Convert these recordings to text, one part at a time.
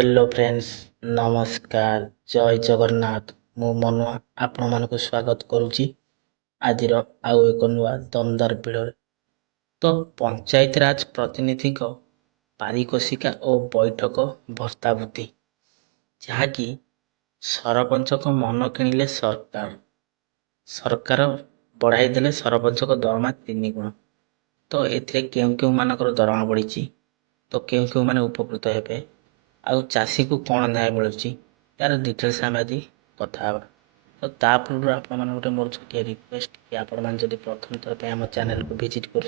Hello friends, नमस्कार। जय जगन्नाथ। मु मनुआ आपण मानक स्वागत करुच्ची आज आउ एक नुआ दमदार भिड़। तो पंचायत राज प्रतिनिधि पारितोषिका और बैठक भत्तावृत्ति जहाँकि सरपंच को मन किणिले सरकार सरकार बढ़ाई देले सरपंच को दरमा 3 गुण। तो एथिरे केउ केउ मानकर दरमा बढ़ी तो केउ केउ माने उपकृत हेबे आउ चाषी को कौन न्याय मिलूँ यार डिटेल्स आम आज कथा हाँ। तो ता पूर्व आप मोर छोटिया रिक्वेस्ट कि आपण मैंने जब प्रथम थर पे आम चैनल को विजिट कर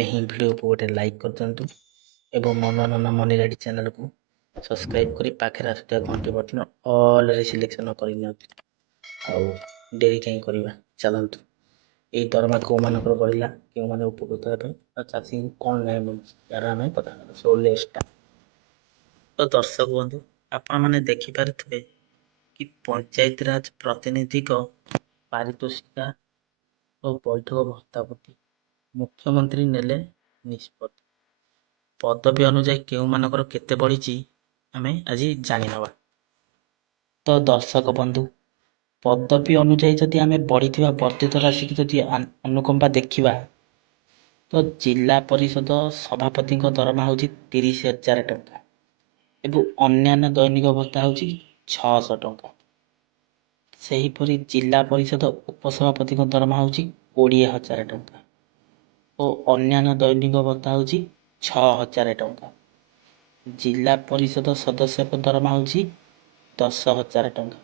हिं भिडियो को गोटे लाइक कर दिंतु एवं मनोरंजन मनी रेडी चैनल को सब्सक्राइब कर पाखे आसुवा घंटी बटन ऑल रे सिलेक्शन कर डेरी कहीं करवा चलतु यही दरमा कौ मान बढ़ला क्यों मैंने उपकृत हे चाषी कौन न्याय मिलूँ यार आम कथा सो लेट्स। तो दर्शक बंधु आपण मैंने देखिपे कि पंचायत राज प्रतिनिधि पारितोषिका और बैठक भत्तावृत्ति मुख्यमंत्री नेले निष्पत्ति पदवी अनुजाई केउ मानकर केते बढ़ी आम आज जानिनवा। तो दर्शक बंधु पदवी अनुजाई जदि आम बढ़ी वर्धित राशि की जदि अनुकंपा देखा तो जिला परिषद सभापति दरमा हूँ 30,000 टंका एवं अन्यान्य दैनिक भत्ता हूँ 600 टंका। सेहीपरि जिला परिषद उपसभापति दरमा हूँ 20,000 टंका और अन्यान्य दैनिक भत्ता हूँ 6,000 टंका। जिला परिषद सदस्य दरमा हूँ 10,000 टंका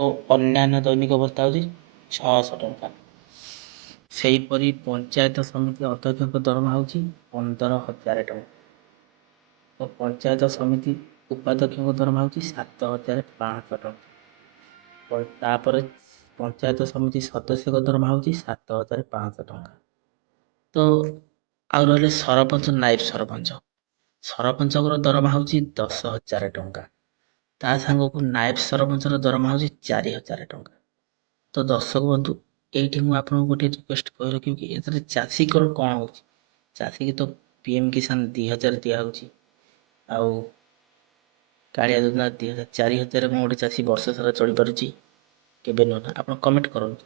और अन्यान्य दैनिक भत्ता हूँ 600 टंका। सेहीपरि पंचायत समिति अध्यक्ष दरमा हूँ 15,000 टंका और पंचायत समिति उपाध्यक्ष दरमा हूँ 7,500 टंका। तापर पंचायत समिति सदस्य दरमा हूँ 7,500 टंका। तो आउ रही सरपंच नायब सरपंच सरपंच दरमा हूँ 10,000 टंका ता सांग को नायब सरपंच दरमा हूँ 4,000 टंका। तो दर्शक बंधु ये मुझे गोटे रिक्वेस्ट कर रखी कि चाषी कौन हो चाषी की तो पीएम किसान 2,000 दिहु आउ कालिया योजना 2,000 4,000 में गोटे चाषी वर्ष सारा चढ़ी पार्टी केवे नुह आप कमेंट करूँ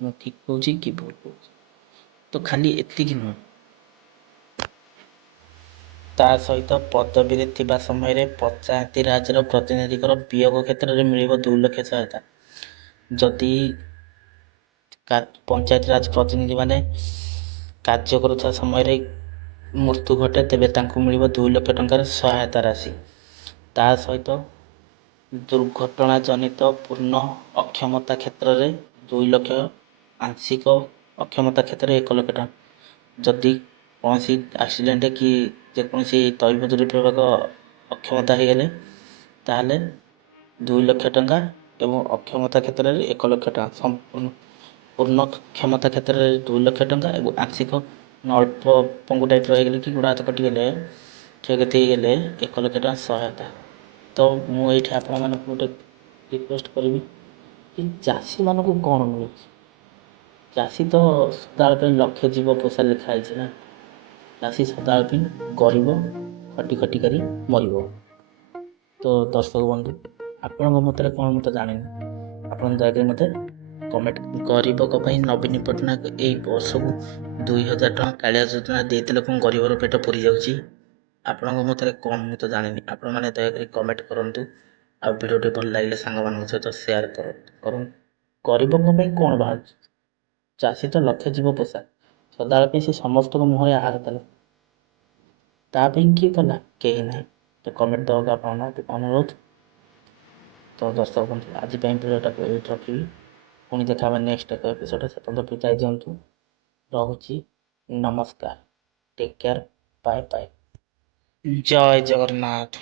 मुझे ठीक कहूँ कि भूल कहूँ। तो खाली एतिक नुह ता सहित पदवी थिबा समय रे पंचायती राज प्रतिनिधि वियोग क्षेत्र में मिल 2 लाख सहायता जदि पंचायत राज प्रतिनिधि माने कार्य करुवा समय रे मृत्यु घटे तेबे मिल 2 लाख टंकार सहायता राशि ता सहित दुर्घटना जनित पूर्ण अक्षमता क्षेत्र में 2 लाख आंशिक अक्षमता क्षेत्र में 1 लाख टंका जदि कौन एक्सीडेंट कि जेकोसी तैलबीज विभाग अक्षमता हो गले ताहले 2 लाख टंका एवं अक्षमता क्षेत्र में 1 लाख टंका संपूर्ण पूर्ण क्षमता क्षेत्र में 2 लाख टंका एवं आंशिक अल्प पंगु टाइप रही कि गोड़ हाथ कटिगले क्षयक्षति होगले 1 लाख टंका सहायता। तो मुझे आपण गोटे रिक्वेस्ट करी कि चाषी मान को कौन मिले चाषी तो सदाबे लक्ष्य जीव पोषा लिखाई ना चाषी सदाबे गरीब खटी खटी कर मर। तो दर्शक बंधु आपण मत कौन मत जानी आप मत कमेंट गरीब नवीन पट्टनायक यही वर्ष को 2,000 टଙ୍କା कालिया योजना देते कौन गरीबर पेट पूरी जाऊँगी आपण मत कौन मुझे जानी आपण मैंने दयाकोरी कमेंट करूँ आ भिडियो भल लगे सांग सहित सेयार कर गरीब कौन बाहर चाषी तो लक्ष्य जीव पोषा सदाबे से समस्त मुहर आहार देला किए कला कहीं ना तो कमेंट दवाक अनुरोध। तो दर्शक बंधु आज भिडियोटा रखी पुणी देखा नेक्स्ट एक एपिसोड से विदाय दिंतु रहुची नमस्कार टेक केयर बाय बाय जय जगन्नाथ।